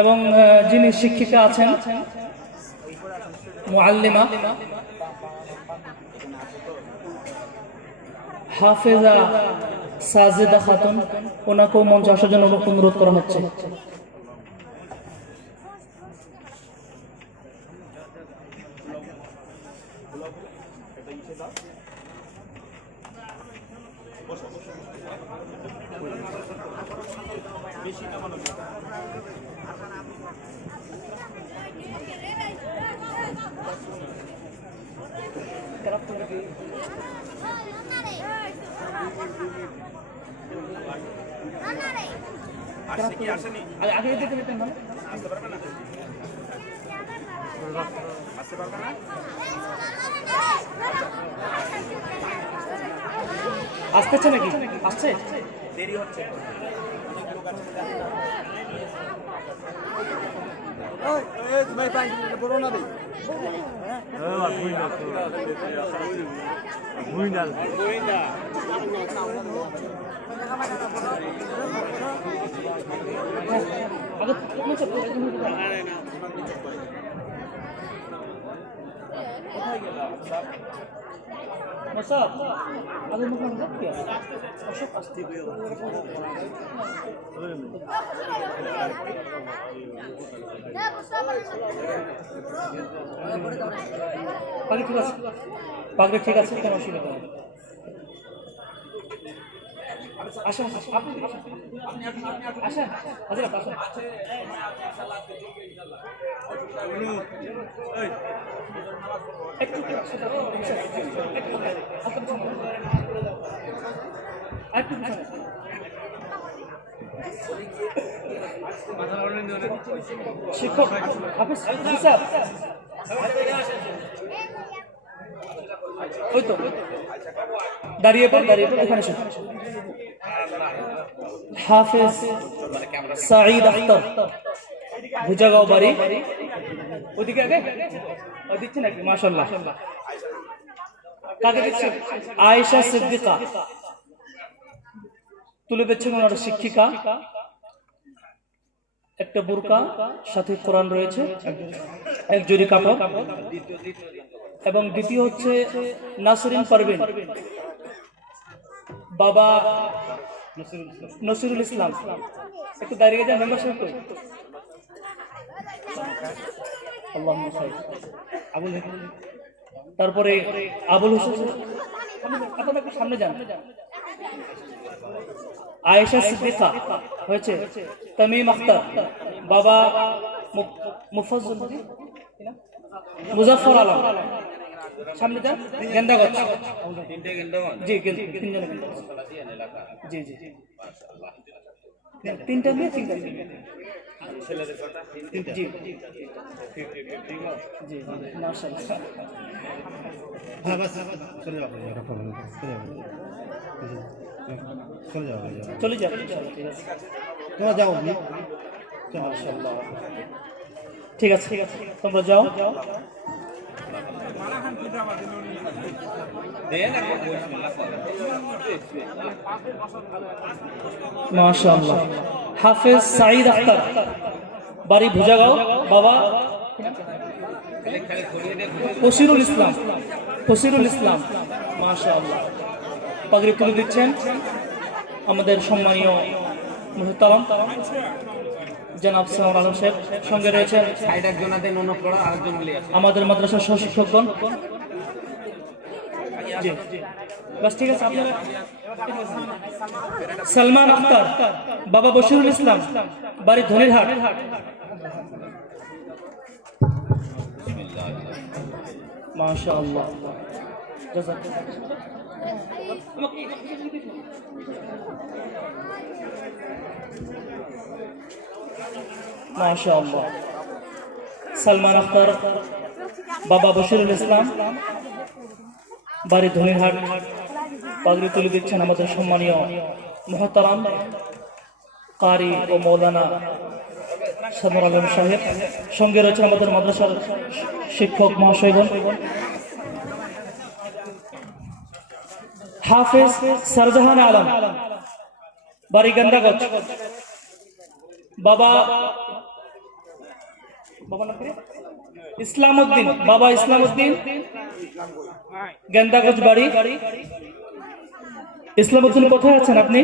এবং যিনি শিক্ষিকা আছেন মুআল্লিমা হাফেজা সাজিদা খাতুন, ওনাকেও মঞ্চে আসার জন্য অনুরোধ করা হচ্ছে। আসতেছে নাকি? আসছে, দেরি হচ্ছে। পাগড়ি ঠিক আছে, কেন অসুবিধা নেই। আসেন, আপনি আসেন, হযরত আসেন। শিক্ষক হাফিজ স্যার, ওই তো দাঁড়িয়ে পড়, এখানে শুনুন। হাফিজ সাঈদ আখতার, ভুজাগাঁও বাড়ি। ওদিকে আগে দিচ্ছে নাকি? মাশাআল্লাহ। কাকে দিচ্ছে? আয়েশা সিদ্দিকা তুলে দিচ্ছেন ওনার শিক্ষিকা। একটা বুরকা, সাথে কোরআন রয়েছে, এক জোড়ি কাপড়। এবং দ্বিতীয় হচ্ছে নাসরিন পারভিন, বাবা নসিরুল ইসলাম। একটু দাঁড়িয়ে যান, মেম্বারশিপ কই? তারপরে আবুল হোসেন, আপনারা একটু সামনে যান। আয়েশা সিদ্দিকা হয়েছে তামিম আখতার, বাবা মুফাজ্জল মুজাফফর আলম। সামনে যান, গেন্দাগঞ্জ। জি, তিনজনে জি জি তিনটা দিয়ে তিনটা জি জি মাশাআল্লাহ। চলে যাও, তোমরা যাও। মাশাআল্লাহ, ঠিক আছে, তোমরা যাও। মাশাআল্লাহ। হাফেজ সাঈদ আখতার, বাড়ি ভুজাগাঁও, বাবা ফসিরুল ইসলাম। মাশাআল্লাহ। পাগড়ি তুলে দিচ্ছেন আমাদের সম্মানীয় মুহতারাম জনাব সালাম আলম সাহেব। সঙ্গে রয়েছেন আমাদের মাদ্রাসার সহশিক্ষকগণ। বাস ঠিক আছে, আপনারা। সালমান আখতার, বাবা বশিরুল ইসলাম, বাড়ি ধনিরহাট। মাশাআল্লাহ, মাশাআল্লাহ। সালমান আখতার, বাবা বশিরুল ইসলাম, বাড়ি ধনিরহাট। পাগড়ি তুলে দিচ্ছেন আমাদের সম্মানীয় মুহতারাম কারি ও মৌলানা সাদর আলম সাহেব। সঙ্গে রয়েছেন আমাদের মাদ্রাসার শিক্ষক মহাশয়গণ। হাফেজ শারজাহান আলম, বাড়ি গেন্দাগঞ্জ, বাবা বাবা নাম কি? ইসলামউদ্দিন, বাবা ইসলামউদ্দিন, গেন্দাগঞ্জ বাড়ি। ইসলামউদ্দিন কোথায় আছেন আপনি?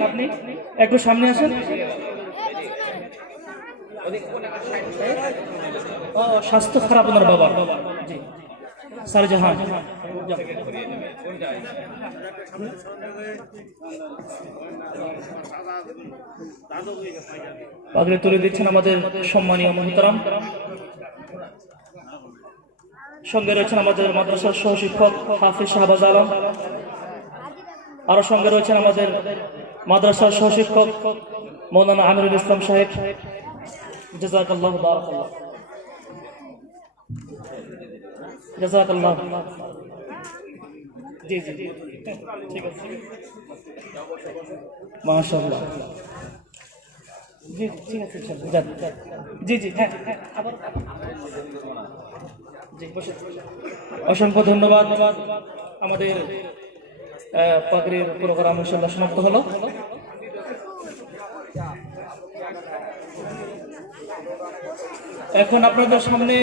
একটু সামনে আসেন। স্বাস্থ্য খারাপ ওনার বাবা। জি শাহজাহান। পাগড়ি তুলে দিচ্ছেন আমাদের সম্মানীয় মুহতারাম। সঙ্গে রয়েছেন আমাদের মাদ্রাসার সহ শিক্ষক হাফিজ শাহবাজ আলম। আরো সঙ্গে রয়েছেন আমাদের মাদ্রাসার সহ শিক্ষক মৌলানা আমিরুল ইসলাম সাহেব। জাযাকাল্লাহু বারাকাল্লাহ, জাযাকাল্লাহ। জি জি ঠিক আছে, মাশাআল্লাহ। জি ঠিক আছে, যান। জি জি হ্যাঁ হ্যাঁ, আবার জি বসে। অসংখ্য ধন্যবাদ। আমাদের পাগড়ির প্রোগ্রাম ইনশাআল্লাহ সমাপ্ত হলো। এখন আপনাদের সামনে